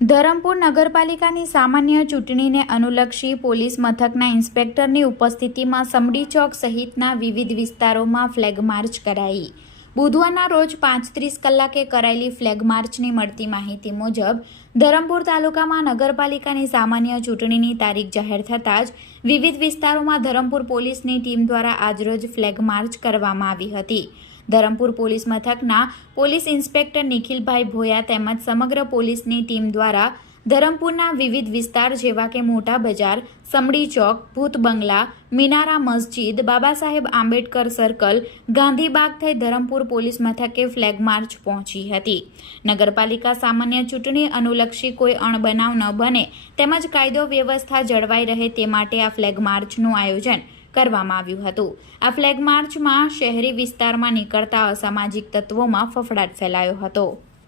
ધરમપુર નગરપાલિકાની સામાન્ય ચૂંટણીને અનુલક્ષી પોલીસ મથકના ઇન્સ્પેક્ટરની ઉપસ્થિતિમાં સમડી ચોક સહિતના વિવિધ વિસ્તારોમાં ફ્લેગ માર્ચ કરાઈ. બુધવારના રોજ પાંચ ત્રીસ કલાકે કરાયેલી ફ્લેગ માર્ચની મળતી માહિતી મુજબ, ધરમપુર તાલુકામાં નગરપાલિકાની સામાન્ય ચૂંટણીની તારીખ જાહેર થતાં જ વિવિધ વિસ્તારોમાં ધરમપુર પોલીસની ટીમ દ્વારા આજરોજ ફ્લેગ માર્ચ કરવામાં આવી હતી. ધરમપુર પોલીસ મથકના પોલીસ ઇન્સ્પેક્ટર નિખિલભાઈ ભોયા તેમજ સમગ્ર પોલીસની ટીમ દ્વારા ધરમપુરના વિવિધ વિસ્તાર જેવા કે મોટા બજાર, સમડી ચોક, ભૂત બંગલા, મિનારા મસ્જિદ, બાબા સાહેબ આંબેડકર સર્કલ, ગાંધીબાગ થઈ ધરમપુર પોલીસ મથકે ફ્લેગ માર્ચ પહોંચી હતી. નગરપાલિકા સામાન્ય ચૂંટણી અનુલક્ષી કોઈ અણબનાવ ન બને, તેમજ કાયદો વ્યવસ્થા જળવાઈ રહે તે માટે આ ફ્લેગ માર્ચનું આયોજન કરવામાં આવ્યું હતું. આ ફ્લેગ માર્ચમાં શહેરી વિસ્તારમાં નીકળતા અસામાજિક તત્વોમાં ફફડાટ ફેલાયો હતો.